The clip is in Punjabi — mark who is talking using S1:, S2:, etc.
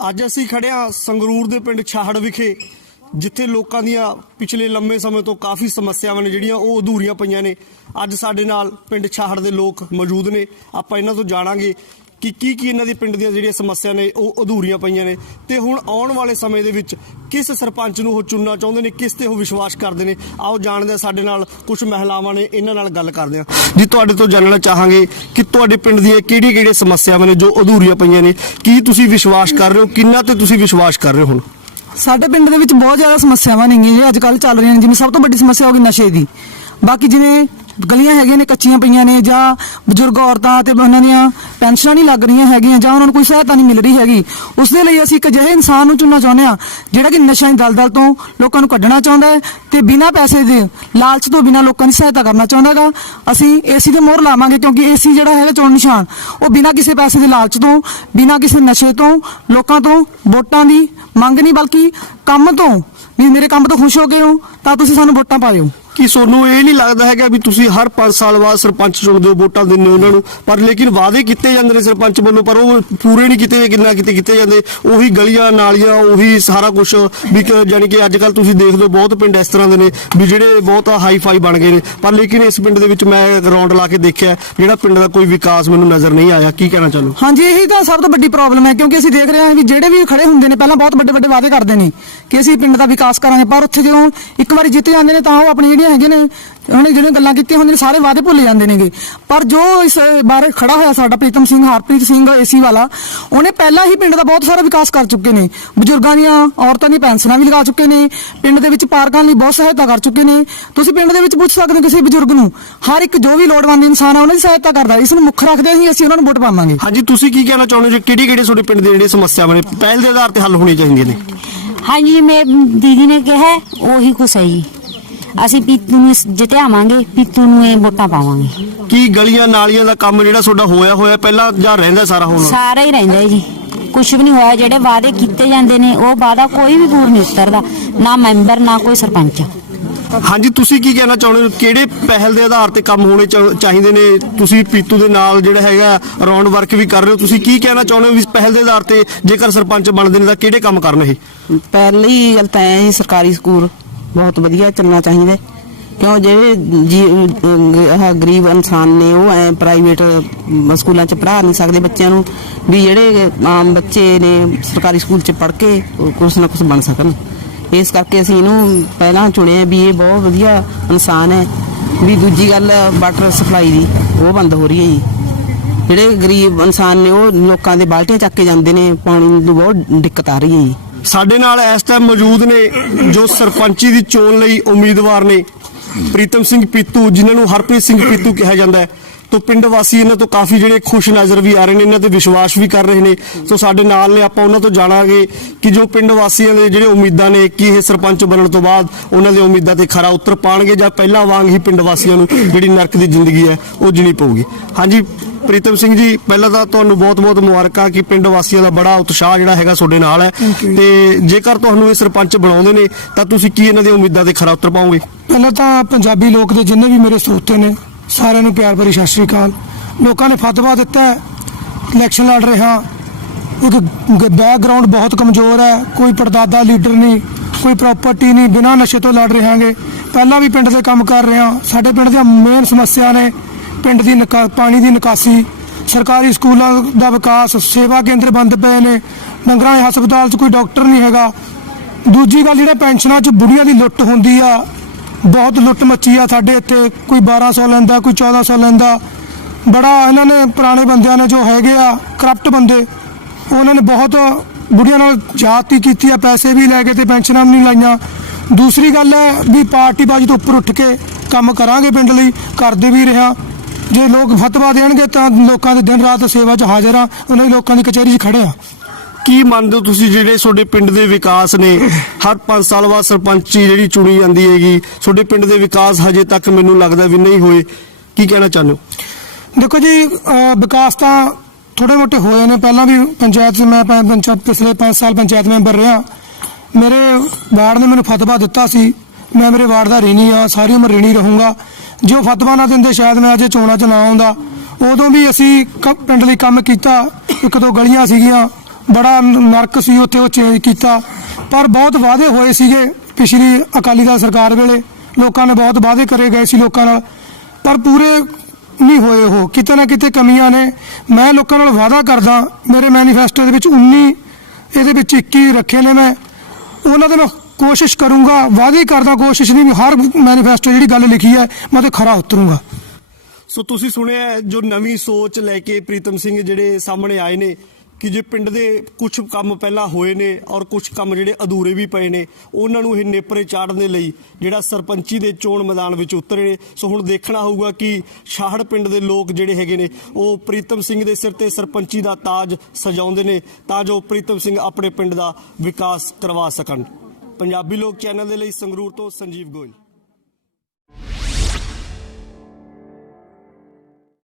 S1: ਅੱਜ ਅਸੀਂ ਖੜੇ ਹਾਂ ਸੰਗਰੂਰ ਦੇ ਪਿੰਡ ਛਾਹੜ ਵਿਖੇ, ਜਿੱਥੇ ਲੋਕਾਂ ਦੀਆਂ ਪਿਛਲੇ ਲੰਮੇ ਸਮੇਂ ਤੋਂ ਕਾਫੀ ਸਮੱਸਿਆਵਾਂ ਨੇ, ਜਿਹੜੀਆਂ ਉਹ ਅਧੂਰੀਆਂ ਪਈਆਂ ਨੇ। ਅੱਜ ਸਾਡੇ ਨਾਲ ਪਿੰਡ ਛਾਹੜ ਦੇ ਲੋਕ ਮੌਜੂਦ ਨੇ। ਆਪਾਂ ਇਹਨਾਂ ਤੋਂ ਜਾਣਾਂਗੇ ਕਿ ਕੀ ਕੀ ਇਹਨਾਂ ਦੇ ਪਿੰਡ ਦੀਆਂ ਜਿਹੜੀਆਂ ਸਮੱਸਿਆ ਨੇ, ਉਹ ਅਧੂਰੀਆਂ ਪਈਆਂ ਨੇ। ਤੇ ਹੁਣ ਆਉਣ ਵਾਲੇ ਸਮੇਂ ਦੇ ਵਿੱਚ ਕਿਸ ਸਰਪੰਚ ਨੂੰ ਉਹ ਚੁਣਨਾ ਚਾਹੁੰਦੇ ਨੇ, ਕਿਸ ਤੇ ਉਹ ਵਿਸ਼ਵਾਸ ਕਰਦੇ ਨੇ, ਆਓ ਜਾਣਦੇ ਹਾਂ ਸਾਡੇ ਨਾਲ ਕੁਝ ਮਹਿਲਾਵਾਂ ਨੇ, ਇਹਨਾਂ ਨਾਲ ਗੱਲ ਕਰਦੇ ਹਾਂ। ਜੀ, ਤੁਹਾਡੇ ਤੋਂ ਜਾਣਨਾ ਚਾਹਾਂਗੇ ਕਿ ਤੁਹਾਡੇ ਪਿੰਡ ਦੀਆਂ ਕਿਹੜੀ ਕਿਹੜੀ ਸਮੱਸਿਆਵਾਂ ਨੇ ਜੋ ਅਧੂਰੀਆਂ ਪਈਆਂ ਨੇ, ਕੀ ਤੁਸੀਂ ਵਿਸ਼ਵਾਸ ਕਰ ਰਹੇ ਹੋ, ਕਿੰਨਾ ਤੇ ਤੁਸੀਂ ਵਿਸ਼ਵਾਸ ਕਰ ਰਹੇ ਹੋ ਹੁਣ?
S2: ਸਾਡੇ ਪਿੰਡ ਦੇ ਵਿੱਚ ਬਹੁਤ ਜ਼ਿਆਦਾ ਸਮੱਸਿਆਵਾਂ ਨੇਗੀਆਂ ਜਿਹੜੀਆਂ ਅੱਜ ਕੱਲ੍ਹ ਚੱਲ ਰਹੀਆਂ ਨੇ, ਜਿਵੇਂ ਸਭ ਤੋਂ ਵੱਡੀ ਸਮੱਸਿਆ ਹੋ ਗਈ ਨਸ਼ੇ ਦੀ। ਬਾਕੀ ਜਿਵੇਂ ਗਲੀਆਂ ਹੈਗੀਆਂ ਨੇ, ਕੱਚੀਆਂ ਪਈਆਂ ਨੇ, ਜਾਂ ਬਜ਼ੁਰਗ ਔਰਤਾਂ ਤੇ ਉਹਨਾਂ ਦੀਆਂ ਪੈਨਸ਼ਨਾਂ ਨਹੀਂ ਲੱਗ ਰਹੀਆਂ ਹੈਗੀਆਂ ਜਾਂ ਉਹਨਾਂ ਨੂੰ ਕੋਈ ਸਹਾਇਤਾ ਨਹੀਂ ਮਿਲ ਰਹੀ ਹੈਗੀ ਉਸ ਦੇ ਲਈ ਅਸੀਂ ਇੱਕ ਅਜਿਹੇ ਇਨਸਾਨ ਨੂੰ ਚੁਣਨਾ ਚਾਹੁੰਦੇ ਹਾਂ, ਜਿਹੜਾ ਕਿ ਨਸ਼ਿਆਂ ਦੀ ਦਲਦਲ ਤੋਂ ਲੋਕਾਂ ਨੂੰ ਕੱਢਣਾ ਚਾਹੁੰਦਾ ਹੈ ਤੇ ਬਿਨਾਂ ਪੈਸੇ ਦੇ ਲਾਲਚ ਤੋਂ ਬਿਨਾਂ ਲੋਕਾਂ ਦੀ ਸਹਾਇਤਾ ਕਰਨਾ ਚਾਹੁੰਦਾ ਹੈਗਾ। ਅਸੀਂ ਏਸੀ ਦੇ ਮੋਹਰ ਲਾਵਾਂਗੇ ਕਿਉਂਕਿ ਏਸੀ ਜਿਹੜਾ ਹੈਗਾ ਚੋਣ ਨਿਸ਼ਾਨ, ਉਹ ਬਿਨਾਂ ਕਿਸੇ ਪੈਸੇ ਦੇ ਲਾਲਚ ਤੋਂ, ਬਿਨਾਂ ਕਿਸੇ ਨਸ਼ੇ ਤੋਂ, ਲੋਕਾਂ ਤੋਂ ਵੋਟਾਂ ਦੀ ਮੰਗ ਨਹੀਂ, ਬਲਕਿ ਕੰਮ ਤੋਂ ਵੀ ਮੇਰੇ ਕੰਮ ਤੋਂ ਖੁਸ਼ ਹੋ ਗਏ ਹੋ, ਤਾਂ ਤੁਸੀਂ ਸਾਨੂੰ ਵੋਟਾਂ ਪਾਇਓ।
S1: ਕਿ ਤੁਹਾਨੂੰ ਇਹ ਨਹੀਂ ਲੱਗਦਾ ਹੈਗਾ ਵੀ ਤੁਸੀਂ ਹਰ 5 ਸਾਲ ਬਾਅਦ ਸਰਪੰਚ ਚੁਣਦੇ ਹੋ, ਵੋਟਾਂ ਦਿੰਦੇ ਹੋ ਉਹਨਾਂ ਨੂੰ। ਪਰ ਲੇਕਿਨ ਵਾਅਦੇ ਕੀਤੇ ਜਾਂਦੇ ਨੇ ਸਰਪੰਚ ਵੱਲੋਂ, ਪਰ ਉਹ ਪੂਰੇ ਨਹੀਂ ਕੀਤੇ, ਕਿੰਨਾ ਕਿਤੇ ਕੀਤੇ ਜਾਂਦੇ। ਉਹੀ ਗਲੀਆਂ, ਨਾਲੀਆਂ, ਉਹੀ ਸਾਰਾ ਕੁਝ ਵੀ ਕਿ ਕਿ ਅੱਜ ਕੱਲ ਤੁਸੀਂ ਦੇਖਦੇ ਹੋ, ਬਹੁਤ ਪਿੰਡ ਇਸ ਤਰ੍ਹਾਂ ਦੇ ਨੇ ਵੀ ਜਿਹੜੇ ਬਹੁਤ ਹਾਈ ਫਾਈ ਬਣ ਗਏ ਨੇ। ਪਰ ਲੇਕਿਨ ਇਸ ਪਿੰਡ ਦੇ ਵਿੱਚ ਮੈਂ ਗਰਾਊਂਡ ਲਾ ਕੇ ਦੇਖਿਆ, ਜਿਹੜਾ ਪਿੰਡ ਦਾ ਕੋਈ ਵਿਕਾਸ ਮੈਨੂੰ ਨਜ਼ਰ ਨਹੀਂ ਆਇਆ। ਕੀ ਕਹਿਣਾ ਚਾਹੁੰਦੇ
S2: ਹਾਂਜੀ, ਇਹੀ ਤਾਂ ਸਭ ਤੋਂ ਵੱਡੀ ਪ੍ਰੋਬਲਮ ਹੈ, ਕਿਉਂਕਿ ਅਸੀਂ ਦੇਖ ਰਹੇ ਹਾਂ ਵੀ ਜਿਹੜੇ ਵੀ ਖੜੇ ਹੁੰਦੇ ਨੇ, ਪਹਿਲਾਂ ਬਹੁਤ ਵੱਡੇ ਵੱਡੇ ਵਾਅਦੇ ਕਰਦੇ ਨੇ ਕਿ ਅਸੀਂ ਪਿੰਡ ਦਾ ਵਿਕਾਸ ਕਰਾਂਗੇ। ਪਰ ਉੱਥੇ ਜਦੋਂ ਇੱਕ ਵਾਰੀ ਜਿੱਤ ਜਾਂਦੇ ਨੇ, ਤਾਂ ਉਹ ਆਪਣੀ ਜਿਹੜੀਆਂ ਹੈਗੇ ਨੇ ਉਹਨੇ ਜਿਹੜੀਆਂ ਗੱਲਾਂ ਕੀਤੀਆਂ ਹੁੰਦੀਆਂ ਨੇ ਸਾਰੇ ਵਾਅਦੇ ਭੁੱਲ ਜਾਂਦੇ ਨੇਗੇ। ਪਰ ਜੋ ਇਸ ਬਾਰੇ ਖੜਾ ਹੋਇਆ ਸਾਡਾ ਪ੍ਰੀਤਮ ਸਿੰਘ ਹਰਪ੍ਰੀਤ ਸਿੰਘ ਏਸੀ ਵਾਲਾ ਉਹਨੇ ਪਹਿਲਾਂ ਹੀ ਪਿੰਡ ਦਾ ਬਹੁਤ ਸਾਰਾ ਵਿਕਾਸ ਕਰ ਚੁੱਕੇ ਨੇ। ਬਜ਼ੁਰਗਾਂ ਦੀਆਂ ਔਰਤਾਂ ਦੀਆਂ ਪੈਨਸ਼ਨਾਂ ਵੀ ਲਗਾ ਚੁੱਕੇ ਨੇ। ਪਿੰਡ ਦੇ ਵਿੱਚ ਪਾਰਕਾਂ ਲਈ ਬਹੁਤ ਸਹਾਇਤਾ ਕਰ ਚੁੱਕੇ ਨੇ। ਤੁਸੀਂ ਪਿੰਡ ਦੇ ਵਿੱਚ ਪੁੱਛ ਸਕਦੇ ਹੋ ਕਿਸੇ ਬਜ਼ੁਰਗ ਨੂੰ ਹਰ ਇੱਕ ਜੋ ਵੀ ਲੋੜਵੰਦ ਇਨਸਾਨ ਆ ਉਹਨਾਂ ਦੀ ਸਹਾਇਤਾ ਕਰਦਾ। ਇਸ ਨੂੰ ਮੁੱਖ ਰੱਖਦੇ ਹੀ ਅਸੀਂ ਉਹਨਾਂ ਨੂੰ ਵੋਟ ਪਾਵਾਂਗੇ।
S1: ਹਾਂਜੀ ਤੁਸੀਂ ਕੀ ਕਹਿਣਾ ਚਾਹੁੰਦੇ ਹੋ? ਕਿਹੜੀ ਕਿਹੜੀ ਤੁਹਾਡੇ ਪਿੰਡ ਦੇ ਜਿਹੜੇ ਸਮੱਸਿਆਵਾਂ ਨੇ ਪਹਿਲ ਦੇ ਆਧਾਰ ਤੇ ਹੱਲ ਹੋਣੀਆਂ ਚਾਹੀਦੀਆਂ ਨੇ?
S3: ਹਾਂਜੀ ਮੈਂ ਦੀਦੀ ਨੇ ਕਿਹਾ ਉਹੀ ਕੁਛ ਹੈ ਜੀ। ਅਸੀਂ ਪੀਤੂ ਨੂੰ ਜਿਤਾਵਾਂਗੇ ਪੀਤੂ ਨੂੰ ਇਹ ਵੋਟਾਂ ਪਾਵਾਂਗੇ।
S1: ਕੀ ਗਲੀਆਂ ਨਾਲੀਆਂ ਦਾ ਕੰਮ ਜਿਹੜਾ ਤੁਹਾਡਾ ਹੋਇਆ ਹੋਇਆ ਪਹਿਲਾਂ ਜਾਂ ਰਹਿੰਦਾ ਸਾਰਾ ਹੁਣ?
S3: ਸਾਰਾ ਹੀ ਰਹਿੰਦਾ ਹੈ ਜੀ। ਕੁਝ ਵੀ ਨਹੀਂ ਹੋਇਆ ਜਿਹੜੇ ਵਾਅਦੇ ਕੀਤੇ ਜਾਂਦੇ ਨੇ ਉਹ ਵਾਅਦਾ ਕੋਈ ਵੀ ਪੂਰ ਨਹੀਂ ਉਤਰਦਾ। ਨਾ ਮੈਂਬਰ ਨਾ ਕੋਈ ਸਰਪੰਚ।
S1: ਹਾਂਜੀ ਤੁਸੀਂ ਕੀ ਕਹਿਣਾ ਚਾਹੁੰਦੇ ਹੋ? ਕਿਹੜੇ ਪਹਿਲ ਦੇ ਆਧਾਰ ਤੇ ਕੰਮ ਹੋਣੇ ਚਾ- ਚਾਹੀਦੇ ਨੇ? ਤੁਸੀਂ ਪੀਤੂ ਦੇ ਨਾਲ ਜਿਹੜਾ ਹੈਗਾ ਰਾਉਂਡ ਵਰਕ ਵੀ ਕਰ ਰਹੇ ਹੋ। ਤੁਸੀਂ ਕੀ ਕਹਿਣਾ ਚਾਹੁੰਦੇ ਹੋ ਵੀ ਇਸ ਪਹਿਲ ਦੇ ਆਧਾਰ ਤੇ ਜੇਕਰ ਸਰਪੰਚ ਬਣਦੇ ਨੇ ਤਾਂ ਕਿਹੜੇ ਕੰਮ ਕਰਨ ਇਹ?
S4: ਪਹਿਲੀ ਗੱਲ ਤਾਂ ਇਹ ਹੈ ਜੀ ਸਰਕਾਰੀ ਸਕੂਲ। ਬਹੁਤ ਵਧੀਆ ਚੱਲਣਾ ਚਾਹੀਦਾ ਕਿਉਂ ਜਿਹੜੇ ਜੀ ਆਹ ਗਰੀਬ ਇਨਸਾਨ ਨੇ, ਉਹ ਐ ਪ੍ਰਾਈਵੇਟ ਸਕੂਲਾਂ 'ਚ ਪੜ੍ਹਾ ਨਹੀਂ ਸਕਦੇ ਬੱਚਿਆਂ ਨੂੰ, ਵੀ ਜਿਹੜੇ ਆਮ ਬੱਚੇ ਨੇ, ਸਰਕਾਰੀ ਸਕੂਲ 'ਚ ਪੜ੍ਹ ਕੇ, ਉਹ ਕੁਛ ਨਾ ਕੁਛ ਬਣ ਸਕਣ। ਇਸ ਕਰਕੇ ਅਸੀਂ ਇਹਨੂੰ ਪਹਿਲਾਂ ਚੁਣਿਆ ਵੀ ਇਹ ਬਹੁਤ ਵਧੀਆ ਇਨਸਾਨ ਹੈ, ਵੀ ਦੂਜੀ ਗੱਲ ਵਾਟਰ ਸਪਲਾਈ ਦੀ, ਉਹ ਬੰਦ ਹੋ ਰਹੀ ਹੈ ਜੀ। ਜਿਹੜੇ ਗਰੀਬ ਇਨਸਾਨ ਨੇ, ਉਹ ਲੋਕਾਂ ਦੇ ਬਾਲਟੀਆਂ ਚੱਕ ਕੇ ਜਾਂਦੇ ਨੇ, ਪਾਣੀ ਨੂੰ ਬਹੁਤ ਦਿੱਕਤ ਆ ਰਹੀ ਹੈ ਜੀ।
S1: ਸਾਡੇ ਨਾਲ ਇਸ ਟਾਈਮ ਮੌਜੂਦ ਨੇ ਜੋ ਸਰਪੰਚੀ ਦੀ ਚੋਣ ਲਈ ਉਮੀਦਵਾਰ ਨੇ, ਪ੍ਰੀਤਮ ਸਿੰਘ ਪੀਤੂ, ਜਿਨ੍ਹਾਂ ਨੂੰ ਹਰਪ੍ਰੀਤ ਸਿੰਘ ਪੀਤੂ ਕਿਹਾ ਜਾਂਦਾ ਹੈ। ਤੋਂ ਪਿੰਡ ਵਾਸੀ ਇਹਨਾਂ ਤੋਂ ਕਾਫੀ ਜਿਹੜੇ ਖੁਸ਼ ਨਜ਼ਰ ਵੀ ਆ ਰਹੇ ਨੇ ਇਹਨਾਂ ਤੇ ਵਿਸ਼ਵਾਸ ਵੀ ਕਰ ਰਹੇ ਨੇ। ਸੋ ਸਾਡੇ ਨਾਲ ਨੇ ਆਪਾਂ ਉਹਨਾਂ ਤੋਂ ਜਾਣਾਂਗੇ ਕਿ ਜੋ ਪਿੰਡ ਵਾਸੀਆਂ ਦੇ ਜਿਹੜੇ ਉਮੀਦਾਂ ਨੇ ਕਿ ਇਹ ਸਰਪੰਚ ਬਣਨ ਤੋਂ ਬਾਅਦ ਉਹਨਾਂ ਦੇ ਉਮੀਦਾਂ ਤੇ ਖਰਾ ਉਤਰ ਪਾਣਗੇ ਜਾਂ ਪਹਿਲਾਂ ਵਾਂਗ ਹੀ ਪਿੰਡ ਵਾਸੀਆਂ ਨੂੰ ਜਿਹੜੀ ਨਰਕ ਦੀ ਜ਼ਿੰਦਗੀ ਹੈ ਉਹ ਜੀਣੀ ਪਊਗੀ। ਹਾਂਜੀ ਪ੍ਰੀਤਮ ਸਿੰਘ ਜੀ ਪਹਿਲਾਂ ਤਾਂ ਤੁਹਾਨੂੰ ਬਹੁਤ-ਬਹੁਤ ਮੁਬਾਰਕਾਂ ਕਿ ਪਿੰਡ ਵਾਸੀਆਂ ਦਾ ਬੜਾ ਉਤਸ਼ਾਹ ਜਿਹੜਾ ਹੈਗਾ ਤੁਹਾਡੇ ਨਾਲ ਹੈ। ਤੇ ਜੇਕਰ ਤੁਹਾਨੂੰ ਇਹ ਸਰਪੰਚ ਬਣਾਉਂਦੇ ਨੇ ਤਾਂ ਤੁਸੀਂ ਕੀ ਇਹਨਾਂ ਦੀਆਂ ਉਮੀਦਾਂ ਤੇ ਖਰਾ ਉਤਰ ਪਾਓਗੇ?
S5: ਪਹਿਲਾਂ ਤਾਂ ਪੰਜਾਬੀ ਲੋਕ ਦੇ ਜਿੰਨੇ ਵੀ ਮੇਰੇ ਸਰੋਤੇ ਨੇ ਸਾਰਿਆਂ ਨੂੰ ਪਿਆਰ ਭਰੀ ਸਤਿ ਸ਼੍ਰੀ ਅਕਾਲ। ਲੋਕਾਂ ਨੇ ਫਤਵਾ ਦਿੱਤਾ ਹੈ। ਇਲੈਕਸ਼ਨ ਲੜ ਰਿਹਾ। ਇੱਕ ਬੈਕਗ੍ਰਾਉਂਡ ਬਹੁਤ ਕਮਜ਼ੋਰ ਹੈ। ਕੋਈ ਪੜਦਾਦਾ ਲੀਡਰ ਨਹੀਂ, ਕੋਈ ਪ੍ਰਾਪਰਟੀ ਨਹੀਂ, ਬਿਨਾਂ ਨਸ਼ੇ ਤੋਂ ਲੜ ਰਹਾਂਗੇ। ਪਹਿਲਾਂ ਵੀ ਪਿੰਡ ਦੇ ਕੰਮ ਕਰ ਰਿਹਾ। ਸਾਡੇ ਪਿੰਡ ਦੀਆਂ ਮੇਨ ਸਮੱਸਿਆ ਨੇ ਪਿੰਡ ਦੀ ਨਿਕਾ, ਪਾਣੀ ਦੀ ਨਿਕਾਸੀ। ਸਰਕਾਰੀ ਸਕੂਲਾਂ ਦਾ ਵਿਕਾਸ, ਸੇਵਾ ਕੇਂਦਰ ਬੰਦ ਪਏ ਨੇ। ਡੰਗਰਾਂ ਦੇ ਹਸਪਤਾਲ 'ਚ ਕੋਈ ਡਾਕਟਰ ਨਹੀਂ ਹੈਗਾ। ਦੂਜੀ ਗੱਲ, ਜਿਹੜਾ ਪੈਨਸ਼ਨਾਂ 'ਚ ਬੁੜੀਆਂ ਦੀ ਲੁੱਟ ਹੁੰਦੀ ਆ ਬਹੁਤ ਲੁੱਟ ਮੱਚੀ ਆ ਸਾਡੇ ਇੱਥੇ, ਕੋਈ 1200 ਲੈਂਦਾ, ਕੋਈ 1400 ਲੈਂਦਾ। ਬੜਾ ਇਹਨਾਂ ਨੇ ਪੁਰਾਣੇ ਬੰਦਿਆਂ ਨੇ ਜੋ ਹੈਗੇ ਆ ਕਰਪਟ ਬੰਦੇ, ਉਹਨਾਂ ਨੇ ਬਹੁਤ ਬੁੜੀਆਂ ਨਾਲ ਜਾਤੀ ਕੀਤੀ ਆ, ਪੈਸੇ ਵੀ ਲੈ ਕੇ ਤੇ ਪੈਨਸ਼ਨਾਂ ਵੀ ਨਹੀਂ ਲਾਈਆਂ। ਦੂਸਰੀ ਗੱਲ ਹੈ ਵੀ ਪਾਰਟੀ ਬਾਜੀ ਤੋਂ ਉੱਪਰ ਉੱਠ ਕੇ ਕੰਮ ਕਰਾਂਗੇ ਪਿੰਡ ਲਈ ਕਰਦੇ ਵੀ ਰਿਹਾ। ਜੇ ਲੋਕ ਫਤਵਾ ਦੇਣਗੇ ਤਾਂ ਲੋਕਾਂ ਦੇ ਦਿਨ ਰਾਤ ਸੇਵਾ 'ਚ ਹਾਜ਼ਰ ਆ, ਉਹਨਾਂ ਦੀ ਲੋਕਾਂ ਦੀ ਕਚਹਿਰੀ 'ਚ ਖੜੇ ਆ।
S1: ਕੀ ਮੰਨਦੇ ਹੋ ਤੁਸੀਂ ਜਿਹੜੇ ਤੁਹਾਡੇ ਪਿੰਡ ਦੇ ਵਿਕਾਸ ਨੇ? ਹਰ 5 ਸਾਲ ਬਾਅਦ ਸਰਪੰਚੀ ਜਿਹੜੀ ਚੁਣੀ ਜਾਂਦੀ ਹੈਗੀ, ਤੁਹਾਡੇ ਪਿੰਡ ਦੇ ਵਿਕਾਸ ਹਜੇ ਤੱਕ ਮੈਨੂੰ ਲੱਗਦਾ ਵੀ ਨਹੀਂ ਹੋਏ। ਕੀ ਕਹਿਣਾ ਚਾਹੁੰਦੇ ਹੋ?
S5: ਦੇਖੋ ਜੀ ਵਿਕਾਸ ਤਾਂ ਥੋੜੇ ਮੋਟੇ ਹੋਏ ਨੇ। ਪਹਿਲਾਂ ਵੀ ਪੰਚਾਇਤ 'ਚ ਮੈਂ ਪੰਚਾਇਤ ਪਿਛਲੇ 5 ਸਾਲ ਪੰਚਾਇਤ ਮੈਂਬਰ ਰਿਹਾ। ਮੇਰੇ ਵਾਰਡ ਨੇ ਮੈਨੂੰ ਫਤਵਾ ਦਿੱਤਾ ਸੀ। ਮੈਂ ਮੇਰੇ ਵਾਰਡ ਦਾ ਰੀਣੀ ਆ, ਸਾਰੀ ਉਮਰ ਰੀਣੀ ਰਹੂੰਗਾ। ਜੋ ਫਤਵਾ ਨਾ ਦਿੰਦੇ, ਸ਼ਾਇਦ ਮੈਂ ਅਜੇ ਚੋਣਾਂ 'ਚ ਨਾ ਆਉਂਦਾ। ਉਦੋਂ ਵੀ ਅਸੀਂ ਕ- ਪਿੰਡ ਲਈ ਕੰਮ ਕੀਤਾ। ਇੱਕ ਦੋ ਗਲੀਆਂ ਸੀਗੀਆਂ। ਬੜਾ ਨਰਕ ਸੀ ਉੱਥੇ ਉਹ ਚੇਂਜ ਕੀਤਾ। ਪਰ ਬਹੁਤ ਵਾਅਦੇ ਹੋਏ ਸੀਗੇ ਪਿਛਲੀ ਅਕਾਲੀ ਦਲ ਸਰਕਾਰ ਵੇਲੇ। ਲੋਕਾਂ ਨੇ ਬਹੁਤ ਵਾਅਦੇ ਕਰੇ ਗਏ ਸੀ ਲੋਕਾਂ ਨਾਲ। ਪਰ ਪੂਰੇ ਨਹੀਂ ਹੋਏ ਉਹ। ਕਿਤੇ ਨਾ ਕਿਤੇ ਕਮੀਆਂ ਨੇ। ਮੈਂ ਲੋਕਾਂ ਨਾਲ ਵਾਅਦਾ ਕਰਦਾ, ਮੇਰੇ ਮੈਨੀਫੈਸਟੋ ਦੇ ਵਿੱਚ 19 ਇਹਦੇ ਵਿੱਚ 21 ਰੱਖੇ ਨੇ ਮੈਂ। ਉਹਨਾਂ ਦੇ ਮੈਂ ਕੋਸ਼ਿਸ਼ ਕਰੂੰਗਾ, ਵਾਅਦੇ ਕਰਦਾ, ਕੋਸ਼ਿਸ਼ ਨਹੀਂ ਵੀ ਹਰ ਮੈਨੀਫੈਸਟੋ ਜਿਹੜੀ ਗੱਲ ਲਿਖੀ ਹੈ, ਮੈਂ ਤੇ ਖਰਾ ਉਤਰੂੰਗਾ।
S1: ਸੋ ਤੁਸੀਂ ਸੁਣਿਆ ਜੋ ਨਵੀਂ ਸੋਚ ਲੈ ਕੇ ਪ੍ਰੀਤਮ ਸਿੰਘ ਜਿਹੜੇ ਸਾਹਮਣੇ ਆਏ ਨੇ ਕਿ ਜੇ ਪਿੰਡ ਦੇ ਕੁਝ ਕੰਮ ਪਹਿਲਾਂ ਹੋਏ ਨੇ ਔਰ ਕੁਝ ਕੰਮ ਜਿਹੜੇ ਅਧੂਰੇ ਵੀ ਪਏ ਨੇ, ਉਹਨਾਂ ਨੂੰ ਇਹ ਨੇਪਰੇ ਚਾੜਨ ਦੇ ਲਈ ਜਿਹੜਾ ਸਰਪੰਚੀ ਦੇ ਚੋਣ ਮੈਦਾਨ ਵਿੱਚ ਉਤਰੇ ਨੇ। ਸੋ ਹੁਣ ਦੇਖਣਾ ਹੋਊਗਾ ਕਿ ਸ਼ਾਹੜ ਪਿੰਡ ਦੇ ਲੋਕ ਜਿਹੜੇ ਹੈਗੇ ਨੇ, ਉਹ ਪ੍ਰੀਤਮ ਸਿੰਘ ਦੇ ਸਿਰ ਤੇ ਸਰਪੰਚੀ ਦਾ ਤਾਜ ਸਜਾਉਂਦੇ ਨੇ ਤਾਂ ਜੋ ਪ੍ਰੀਤਮ ਸਿੰਘ ਆਪਣੇ ਪਿੰਡ ਦਾ ਵਿਕਾਸ ਕਰਵਾ ਸਕਣ। ਪੰਜਾਬੀ ਲੋਕ ਚੈਨਲ ਦੇ ਲਈ ਸੰਗਰੂਰ ਤੋਂ ਸੰਜੀਵ ਗੋਇਲ।